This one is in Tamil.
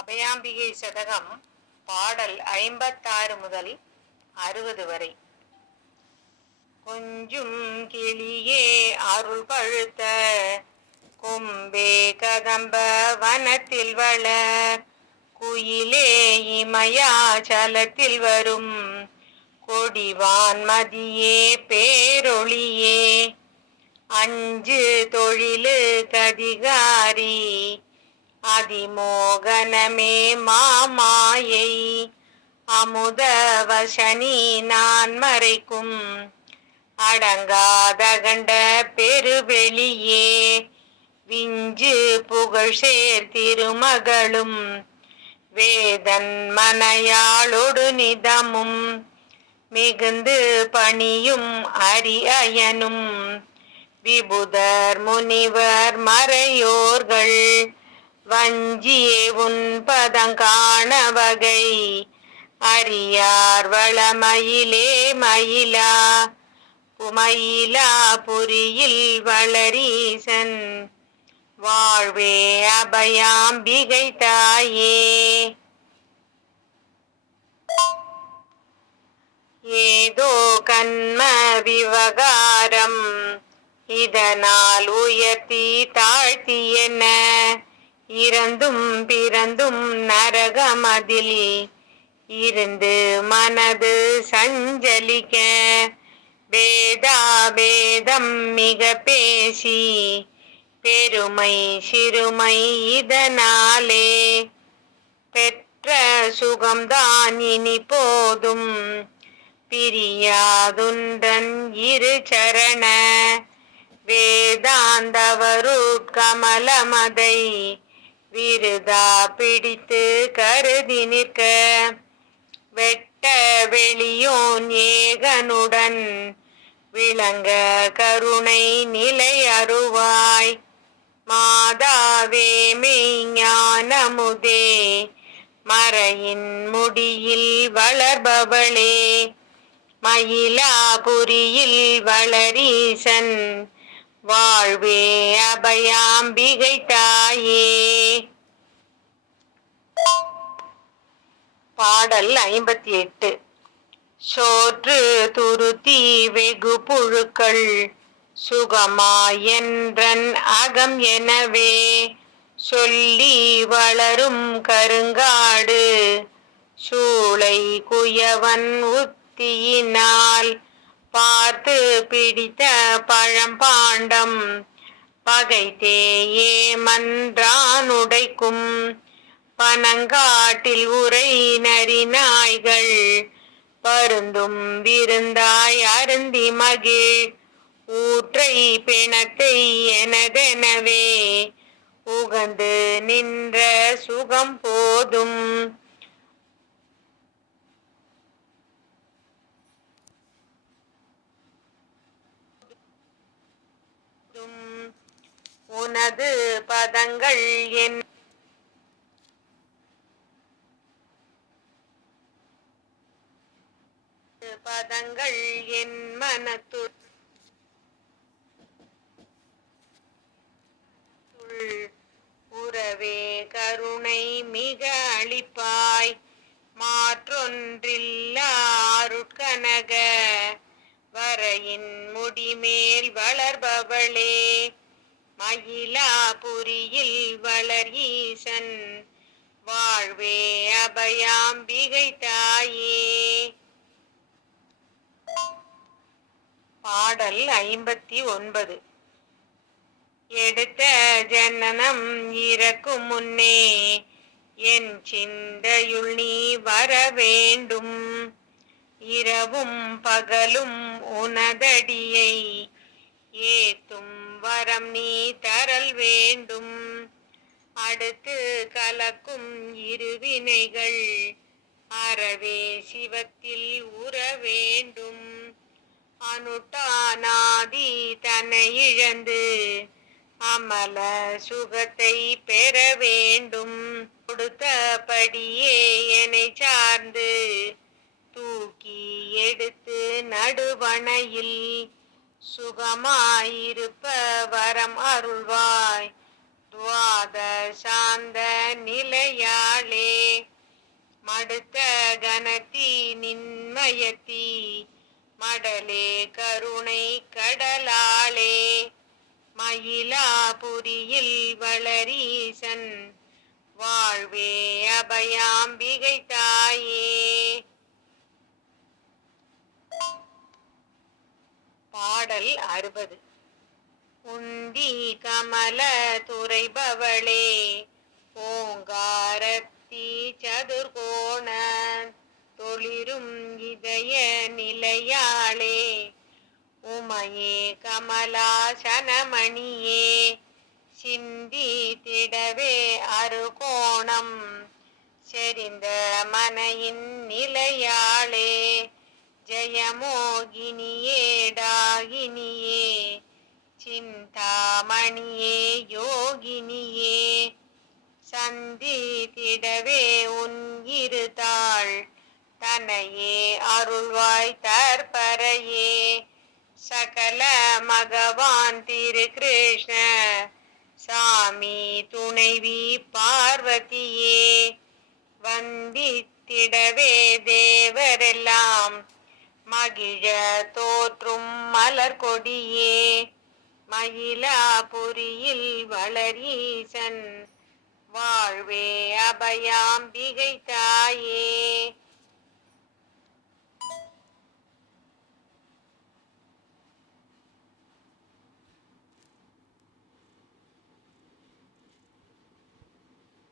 அபயாம்பிகை சதகம் பாடல் ஐம்பத்தாறு முதல் அறுபது வரை. கொஞ்சும் கிளியே அருள் பழுத்த கொம்பே கதம்ப வனத்தில் வள குயிலே இமயாச்சலத்தில் வரும். கொடிவான் மதியே பேரொளியே அஞ்சு தொழிலு கதிகாரி ஆதிமோகனமே மாமாயை. அமுத வசனி நான் மறைக்கும். அடங்காத கண்ட பெருவெளியே விஞ்சு புகழ் சேர் திருமகளும். வேதன் மனையாளொடு நிதமும் மிகுந்து பணியும் அரியனும் விபுதர் முனிவர் மறையோர்கள் வஞ்சியே உன் பதங்காண வகை. அறியார் வளமயிலே மயிலா குமயிலா புரியில் வளரீசன். வாழ்வே அபயாம்பிகை தாயே. ஏதோ கண்ம விவகாரம் இதனால் உயர்த்தி தாழ்த்தி என்ன? இறந்தும் பிறந்தும் நரகமதில் இருந்து மனது சஞ்சலிக்க வேதா வேதம் மிக பேசி பெருமை சிறுமை இதனாலே பெற்ற சுகம்தான் இனி போதும். பிரியாதுன்றன் இரு சரண வேதாந்தவரு கமலமதை விருதா பிடித்து கருதி நிற்க. வெட்ட வெளியோன் ஏகனுடன் விளங்க கருணை நிலை அருவாய். மாதாவே மெய்ஞானமுதே மறையின் முடியில் வளர்பவளே. மயிலாபுரியில் வளரீசன் வாழ்வே அபயாம்பிகை தாயே பாடல் ஐம்பத்தி எட்டு சோற்று துருத்தி வெகு புழுக்கள் சுகமாயன்றன் அகம் எனவே. சொல்லி வளரும் கருங்காடு சூளை குயவன் உத்தியினால். பார்த்து பிடித்த பழம்பாண்டம் பகைத்தேயே மன்றான் உடைக்கும் பனங்காட்டில் உரை நரி நாய்கள். பருந்தும் விருந்தாய் அருந்தி மகிழ். ஊற்றை பிணத்தை எனதெனவே. உகந்து நின்ற சுகம் போதும் உனது பதங்கள் என் பதங்கள் என் மனத்து உறவே கருணை மிக அளிப்பாய். மாற்றொன்றில்லா அருட்கனக. வரையின் முடிமேல் வளர்பவளே. மயிலாபுரியில் வளர் ஈசன். வாழ்வே அபயாம்பிகை தாயே. பாடல் ஐம்பத்தி ஒன்பது. எடுத்த ஜனனம் இறக்கும் முன்னே என் சிந்தையுள் நீ வர வேண்டும். இரவும் பகலும் உனதடியை ஏத்தும் வரம் நீ தரல் வேண்டும். அடுத்து கலக்கும் இருவினைகள் அறவே சிவத்தில் உற வேண்டும். அனுட்டானாதி தன்னை இழந்து அமல சுகத்தை பெற வேண்டும். கொடுத்தபடியே என்னை சார்ந்து தூக்கி எடுத்து நடுவணையில் சுகமாயிருப்ப வரம் அருள்வாய். துவாத சாந்த நிலையாளே மடுத்த கணத்தி நின்மயத்தி மடலே கருணை கடலாளே. மயிலாபுரியில் வளரீசன் வாழ்வே அபயாம்பிகை தாயே. பாடல் அறுபது. உந்தி கமல துறைபவளே ஓங்காரத்தி சதுர்கோண தொளிரும் இதய நிலையாளே. உமையே கமலாசனமணியே சிந்தி திடவே அருகோணம். செறிந்த மனையின் நிலையாளே ஜெயமோகினியே டாகினியே. சிந்தாமணியே யோகினியே சந்தி திடவே உன் இருதாள். தனையே அருள்வாய் தற்பரையே சகல மகவான் திரு கிருஷ்ண சாமி துணைவி பார்வதியே வந்தித்திடவே தேவரெல்லாம் மகிழ தோற்றும் மலர் கொடியே மயிலாபுரியில் வளரீசன் வாழ்வே அபயாம்பிகை தாயே.